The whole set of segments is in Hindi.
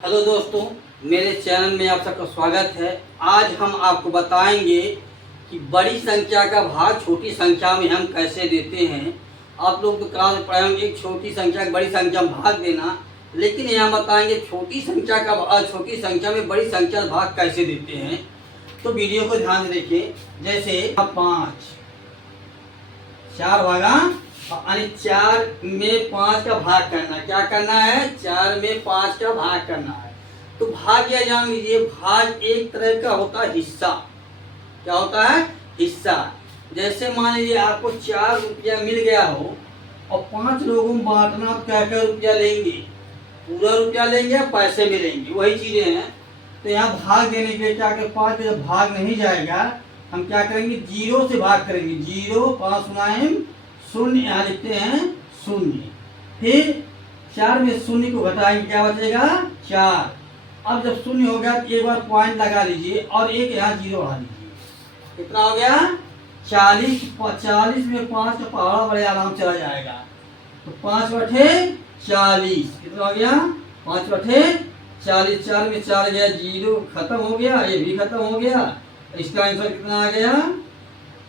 हेलो दोस्तों, मेरे चैनल में आप सबका स्वागत है। आज हम आपको बताएंगे कि बड़ी संख्या का भाग छोटी संख्या में हम कैसे देते हैं। आप लोग तो क्लास में पढ़े होंगे छोटी संख्या को बड़ी संख्या में भाग देना, लेकिन यहाँ बताएंगे छोटी संख्या का भाग छोटी संख्या में बड़ी संख्या का भाग कैसे देते हैं। तो वीडियो को ध्यान से देखिए। जैसे 5 4 भागा यानी 4 में 5 का भाग करना। क्या करना है? 4 में 5 का भाग करना है। तो भाग या जान लीजिए, भाग एक तरह का होता है हिस्सा। क्या होता है? हिस्सा। जैसे मान लीजिए आपको 4 रुपया मिल गया हो और 5 लोगों में बांटना, तो क्या क्या रुपया लेंगे? पूरा रुपया लेंगे या पैसे में लेंगे? वही चीजें हैं। तो यहाँ भाग देने के लिए क्या करें? 5 जब भाग नहीं जाएगा, हम क्या करेंगे? 0 से भाग करेंगे। 0 5 गुना शून्य, यहाँ लिखते हैं शून्य। फिर 4 में शून्य को घटाएंगे, क्या बचेगा? 4। अब जब शून्य हो गया तो एक बार पॉइंट लगा लीजिए और एक यहाँ 0 बढ़ा लीजिए। कितना हो गया? 40। 40 में 5 का पहाड़ा बड़े आराम चला जाएगा। तो 5 बटे 40 कितना हो गया? 5 बटे 40। 4 में 4 गया, 0 खत्म हो गया, ये भी खत्म हो गया। इसका आंसर कितना आ गया?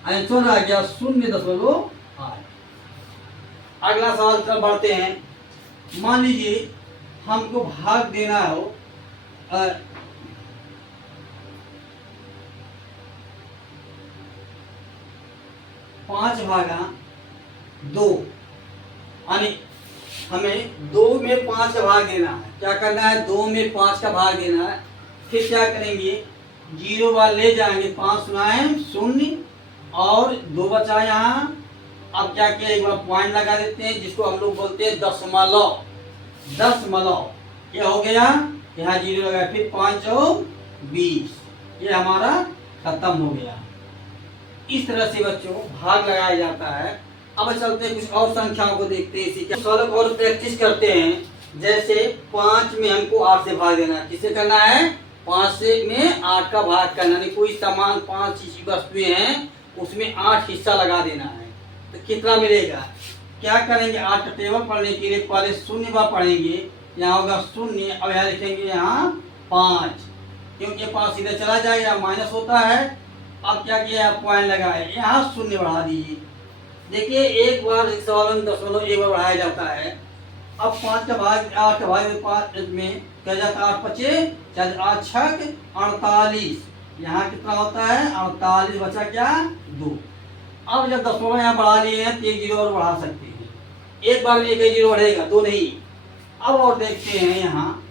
आंसर आ गया 0.8। अगला सवाल की तरफ बढ़ते हैं। मान लीजिए हमको भाग देना हो 5 भागा 2, यानी हमें 2 में 5 का भाग देना है। क्या करना है? 2 में 5 का भाग देना है। फिर क्या करेंगे? 0 बार ले जाएंगे, 5 सुनाए शून्य और 2 बचा यहाँ। अब क्या किया? एक बार पॉइंट लगा देते हैं, जिसको हम लोग बोलते हैं दशमलव। दशमलव क्या हो गया? यहाँ 0 लगा, फिर 5 और 20, ये हमारा खत्म हो गया। इस तरह से बच्चों भाग लगाया जाता है। अब चलते हैं कुछ और संख्याओं को देखते हैं। इसी के सवालों और प्रैक्टिस करते हैं। जैसे 5 में हमको 8 से भाग देना है। किसे करना है? 5 में 8 का भाग करना है। कोई सामान 5 चीज वस्तुएं हैं, उसमें 8 हिस्सा लगा देना है। तो कितना मिलेगा? क्या करेंगे? 8 का टेबल पढ़ने के लिए पहले शून्य बार पढ़ेंगे। यहाँ होगा शून्य, अब यहाँ लिखेंगे यहाँ 5, क्योंकि 5 सीधे चला जाएगा, माइनस होता है। अब क्या किया? पॉइंट लगाए, यहाँ शून्य बढ़ा दीजिए। देखिए एक बार सवाल में दशमलव एक बार बढ़ाया जाता है। अब 5 का भाग 8 का भाग 5 में क्या जाता है? 8 5 8 6 48। यहाँ कितना होता है? 48 बचा क्या? 2। अब जब दशमलव यहाँ बढ़ा लिए हैं तो एक 0 और बढ़ा सकते हैं। एक बार में एक 0 बढ़ेगा, 2 नहीं। अब और देखते हैं यहाँ,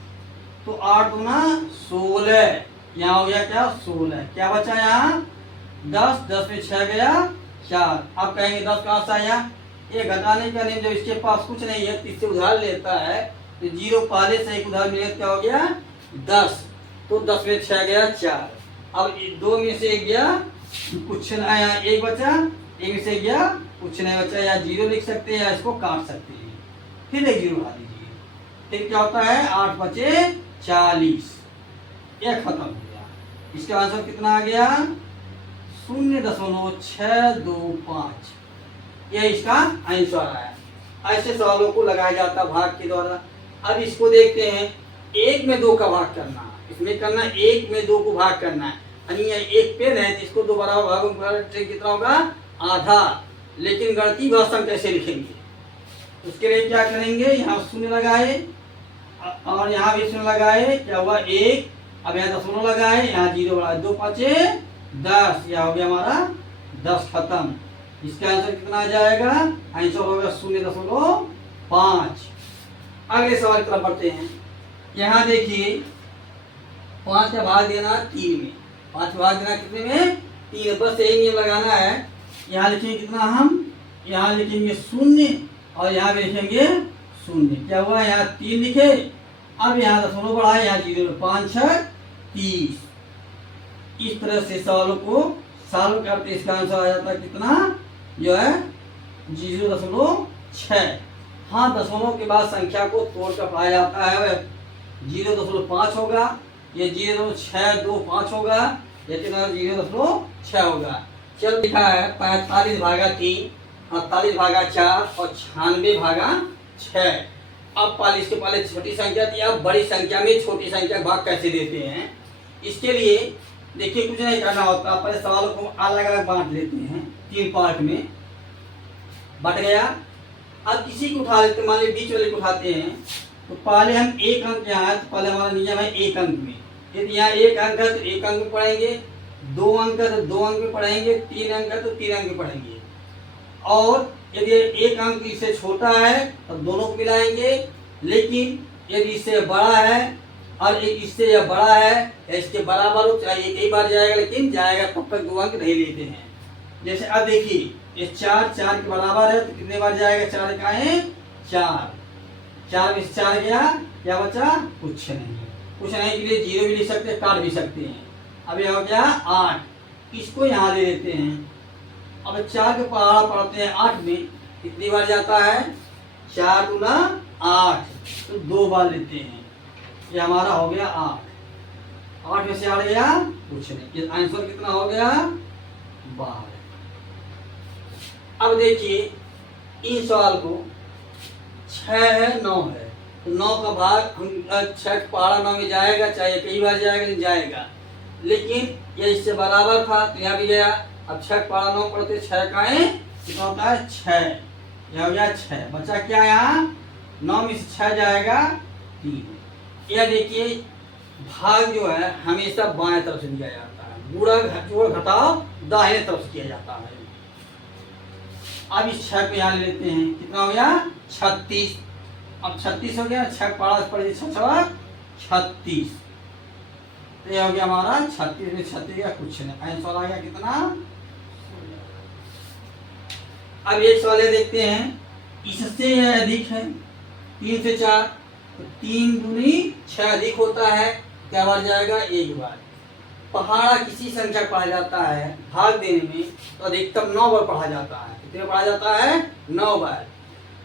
तो 8 गुना 16, यहाँ हो गया क्या? 16। क्या बचा यहाँ? 10। 10 में 6 गया 4। अब कहेंगे 10 कहाँ से आया? ये घटाने का नियम, जब इसके पास कुछ नहीं है तो इससे उधार लेता है, तो 0 पहले से एक उधार मिलेगा, क्या हो गया? 10। तो 10 में 6 गया 4। अब 2 में से 1 गया, कुछ नहीं आया, 1 बचा। 1 में से गया, कुछ नहीं बचा। या 0 लिख सकते हैं या इसको काट सकते हैं, फिर एक 0 बढ़ा दीजिए। फिर क्या होता है? 8 बचे 40, यह खत्म हो गया। इसका आंसर कितना आ गया? 0.625। यह इसका आंसर आया। ऐसे सवालों को लगाया जाता है भाग के द्वारा। अब इसको देखते हैं। 1 में 2 का भाग करना, इसमें करना 1 में 2 को भाग करना है। यानी एक पेन है, इसको 2 बराबर भागों में कितना होगा? आधा। लेकिन गणितीय भाषा में कैसे लिखेंगे? उसके लिए क्या करेंगे? यहाँ शून्य लगाए और यहाँ भी शून्य लगाए, क्या हुआ? 1। अब यहाँ दशमलव लगाए, यहाँ 0 बढ़ाए, 2 5 10, यह हो गया हमारा 10 खत्म। इसका आंसर कितना आ जाएगा? आंसर होगा 0.5। अगले सवाल की तरफ बढ़ते हैं। यहाँ देखिए 5 का भाग देना 3 में। 5 का भाग देना कितने में? 3। बस यही नियम लगाना है। यहाँ लिखेंगे कितना? हम यहाँ लिखेंगे 0 और यहाँ भी लिखेंगे 0। क्या हुआ? यहाँ 3 लिखे, अब यहाँ दशमलव बढ़ाए, यहाँ 0। 5 6 30। इस तरह से सवालों को सॉल्व करते इसका आंसर आ जाता है कितना? जो है 0.6। हाँ, दशमलव के बाद संख्या को तोड़कर पाया जाता है। 0.5 होगा, ये 0.625 होगा, लेकिन 0.6 होगा। चल लिखा है 45 भागा 3, 48 भागा 4 और 96 भागा 6। अब पहले इसके पहले छोटी संख्या थी, अब बड़ी संख्या में छोटी संख्या भाग कैसे देते हैं। इसके लिए देखिए कुछ नहीं करना होता, पहले सवालों को अलग अलग बांट लेते हैं, 3 पार्ट में बट गया। अब किसी को उठा लेते, मान लीजिए बीच वाले को उठाते हैं, तो पहले हम एक अंक यहाँ है, तो पहले हमारा नियम है एक अंक में। यदि यहाँ एक अंक है तो एक अंक में पढ़ेंगे, 2 अंक है तो 2 अंक में पढ़ेंगे, 3 अंक है तो 3 अंक में पढ़ेंगे। और यदि एक अंक इससे छोटा है तो दोनों को मिलाएंगे, लेकिन यदि इससे बड़ा है और एक इससे या बड़ा है या इसके बराबर हो, चाहे एक ही बार जाएगा, लेकिन जाएगा तब तक 2 अंक नहीं लेते हैं। जैसे अब देखिए ये 4 के बराबर है तो कितने बार जाएगा, 4 का है 4, 4 में से 4 गया, क्या बचा, कुछ नहीं के लिए 0 भी लिख सकते हैं, काट भी सकते हैं। अब यह हो गया 8, इसको यहाँ ले लेते हैं। अब 4 के पहाड़ा पढ़ते हैं 8 में, कितनी बार जाता है, 4 गुना 8, तो 2 बार लेते हैं। ये हमारा हो गया 8, 8 में से 8 गया, कुछ नहीं। ये आंसर कितना हो गया, 12। अब देखिए इन सवाल को 6 है 9 है, तो 9 का भाग हम 6 पहाड़ा 9 में जाएगा, चाहे कई बार जाएगा, नहीं जाएगा, लेकिन ये इससे बराबर था तो यहाँ भी गया। अब 6 पहाड़ा 9 पढ़ते, 6 का है कितना होता है, 6, यह हो गया 6, बचा क्या यहाँ, 9 में से 6 जाएगा 3। यह देखिए भाग जो है हमेशा बाएं तरफ से दिया जाता है, गुणा जोड़ घटाव दाहिने तरफ से किया जाता है। अब इस 6 को यहाँ ले लेते हैं, कितना हो गया, 36। अब 36 हो गया, 6 पढ़ा पढ़े 6 36, तो यह हो गया हमारा 36 में 36 गया, कुछ नहीं। आंसर आ गया कितना। अब एक सवाल देखते हैं, इससे यह अधिक है 3 से 4, तो 3 दूनी 6 अधिक होता है, क्या बार जाएगा, एक बार। पहाड़ा किसी संख्या पढ़ा जाता है भाग देने में तो अधिकतम 9 बार पढ़ा जाता है। कितने पढ़ा जाता है, 9 बार।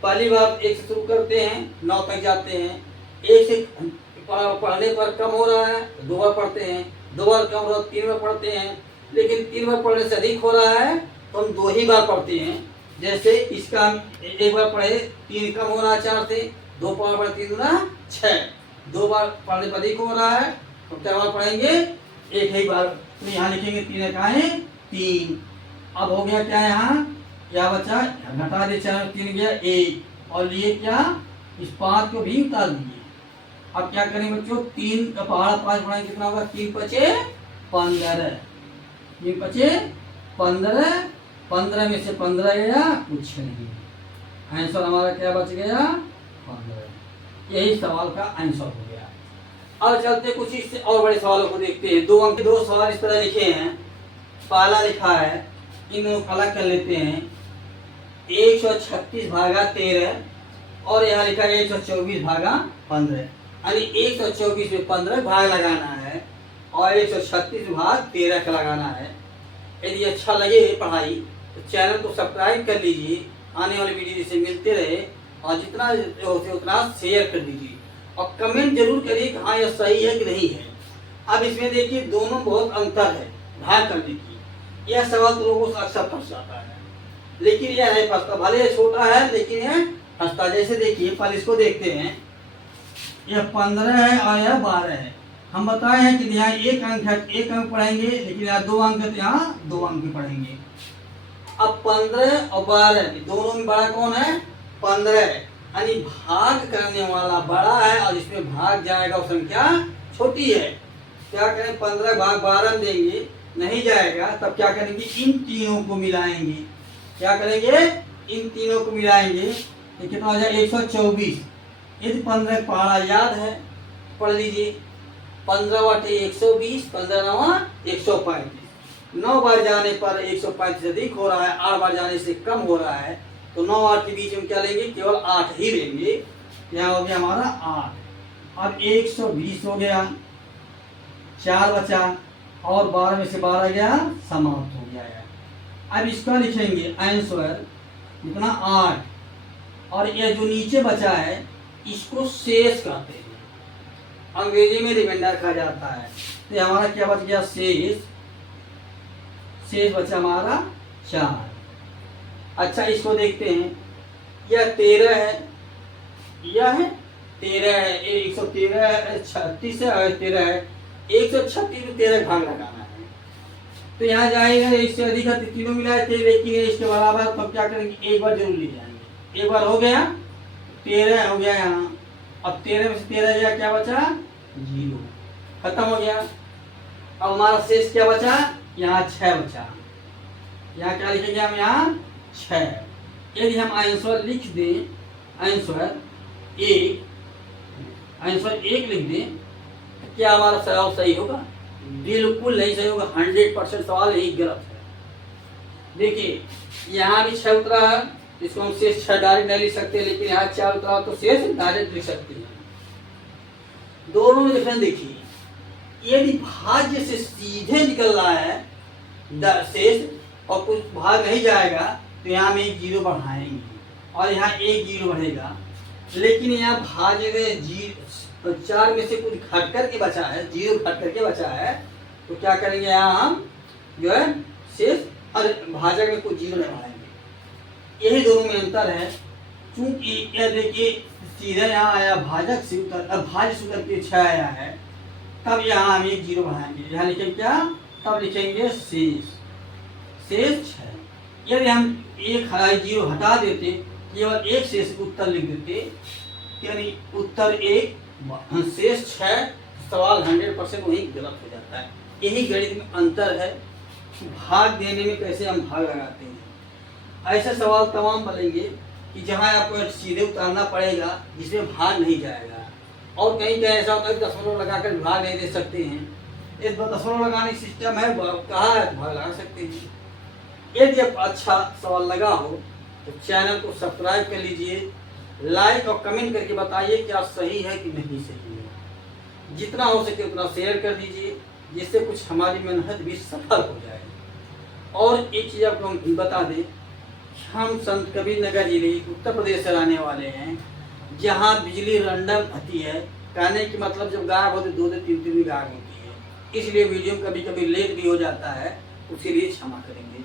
पहली बार 1 से शुरू करते हैं, 9 तक जाते हैं। 1 से पढ़ने पर कम हो रहा है तो 2 बार पढ़ते हैं, 2 बार कम हो रहा है 3 बार पढ़ते हैं, लेकिन 3 बार पढ़ने से अधिक हो रहा है तो हम 2 ही बार पढ़ते हैं। जैसे इसका हम 1 बार पढ़े, 3 कम हो रहा है 4 से, 2 बार पढ़े 3 गुना 6, 2 बार पढ़ने पर अधिक हो रहा है तो क्या बार पढ़ेंगे, एक ही बार। तो यहाँ लिखेंगे 3 का है 3। अब हो गया क्या, यहाँ क्या बचा, घटा दे, 4 में 3 गया 1, और ये क्या, इस 5 को भी उतार दिए। अब क्या करेंगे बच्चों, 3 का पहाड़ा 5 बढ़ाएंगे, कितना होगा, 3 पचे 15, 3 पचे 15, 15 में से 15 गया, कुछ नहीं। आंसर हमारा क्या बच गया, 15। यही सवाल का आंसर हो गया। अब चलते कुछ इससे और बड़े सवालों को देखते हैं। 2 अंक के 2 सवाल इस तरह लिखे हैं। पहला लिखा है, इन अलग कर लेते हैं, 136 भागा 13, और यहाँ लिखा है 124 भागा 15, यानी 124 में 15 भाग लगाना है और 136 भाग 13 का लगाना है। यदि अच्छा लगे पढ़ाई तो चैनल को सब्सक्राइब कर लीजिए, आने वाली वीडियो से मिलते रहे, और जितना हो सके उतना शेयर कर दीजिए, और कमेंट जरूर करिए कि हाँ यह सही है कि नहीं है। अब इसमें देखिए दोनों बहुत अंतर है भाग करने की। यह सवाल तो लोगों से अक्सर फंस जाता है, लेकिन यह नहीं फंसता, भले यह छोटा है लेकिन यह फंसता। जैसे देखिए पहले इसको देखते हैं, यह 15 है और यह 12 है। हम बताए हैं कि यहाँ 1 अंक है, 1 अंक पढ़ेंगे, लेकिन यहाँ 2 अंक है तो यहाँ 2 अंक भी पढ़ेंगे। अब 15 और 12 दोनों में बड़ा कौन है, 15 है, यानी भाग करने वाला बड़ा है और इसमें भाग जाएगा वो संख्या छोटी है। क्या करें, 15 भाग 12 देंगे, नहीं जाएगा, तब क्या करेंगे, इन तीनों को मिलाएंगे। क्या करेंगे, इन तीनों को मिलाएंगे, तो कितना हो जाएगा 124। यदि 15 पहाड़ा याद है पढ़ लीजिए, 15 बटे 120, 15 नवा 135। 9 बार जाने पर 135 अधिक हो रहा है, 8 बार जाने से कम हो रहा है, तो 9 8 के बीच में क्या लेंगे, केवल 8 ही लेंगे। यहाँ हो गया हमारा 8। अब 120 हो गया, 4 बचा, और 12 में से 12 गया, समाप्त हो गया है। अब इसका लिखेंगे आंसर कितना, 8, और यह जो नीचे बचा है इसको शेष कहते हैं, अंग्रेजी में रिमाइंडर कहा जाता है। तो हमारा क्या बच गया, शेष बचा हमारा 4। अच्छा इसको देखते हैं, यह 13 है, यह है 13 है, 113 है, 36 है और 13 है, 136 में 13 भाग लगाना है। तो यहाँ जाएगा इससे अधिक है तो तीनों मिलाए थे, लेकिन इसके बराबर तो क्या करेंगे, एक बार जरूर ले जाएंगे। एक बार हो गया 13 हो गया यहाँ। अब 13 में से 13 गया, क्या बचा 0, खत्म हो गया। अब हमारा शेष क्या बचा, यहाँ 6 बचा। यहाँ क्या लिखेंगे हम, यहाँ 6। यदि हम आंसर लिख दें, आंसर 1 लिख दें, क्या हमारा सवाल सही होगा? बिल्कुल नहीं सही होगा। 100% सवाल यही गलत है। देखिए यहाँ भी 6 उतरा है, इसको हम शेष 6 डायरेक्ट नहीं लिख सकते, लेकिन यहाँ 4 उतरा तो शेष डायरेक्ट लिख सकते हैं। दोनों में डिफरेंस देखिए, यदि भाज्य से सीधे निकल रहा है शेष और कुछ भाग नहीं जाएगा तो यहाँ हम 1 0 बढ़ाएंगे और यहाँ 1 0 बढ़ेगा। लेकिन यहाँ भाज्य में 4 में से कुछ घट करके बचा है, 0 घट करके बचा है, तो क्या करेंगे, यहाँ हम जो है शेष और भाजक में कुछ 0 लगाएंगे। यही दोनों में अंतर है। चूंकि यह देखिए सीधा यहाँ आया भाजक से उतर, भाज्य से उतर के 6 आया है, तब यहाँ हम 1 0 बढ़ाएंगे। यहाँ लिखेंगे क्या, तब लिखेंगे शेष 6। यदि हम 1 0 हटा देते, केवल एक शेष उत्तर लिख देते, यानी उत्तर 1 शेष 6, सवाल 100% वही गलत हो जाता है। यही गणित में अंतर है, भाग देने में कैसे हम भाग लगाते हैं। ऐसे सवाल तमाम बनेंगे कि जहां आपको सीधे उतारना पड़ेगा, जिसमें भाग नहीं जाएगा। और कहीं कहीं ऐसा होता है कि दशमलव लगाकर भाग नहीं दे सकते हैं। इस दशमलव लगाने की सिस्टम है, कहाँ है, भाग लगा सकते हैं। यदि अच्छा सवाल लगा हो तो चैनल को सब्सक्राइब कर लीजिए, लाइक और कमेंट करके बताइए क्या सही है कि नहीं सही है। जितना हो सके उतना शेयर कर दीजिए, जिससे कुछ हमारी मेहनत भी सफल हो जाए। और एक चीज़ आपको हम बता दें, हम संत कबीर नगर जिले उत्तर प्रदेश से रहने वाले हैं, जहाँ बिजली रैंडम आती है। कहने की मतलब जब गायब होती 2 से 3 दिन गायब होती है, इसलिए वीडियो कभी कभी लेट भी हो जाता है, उसी लिए क्षमा करेंगे।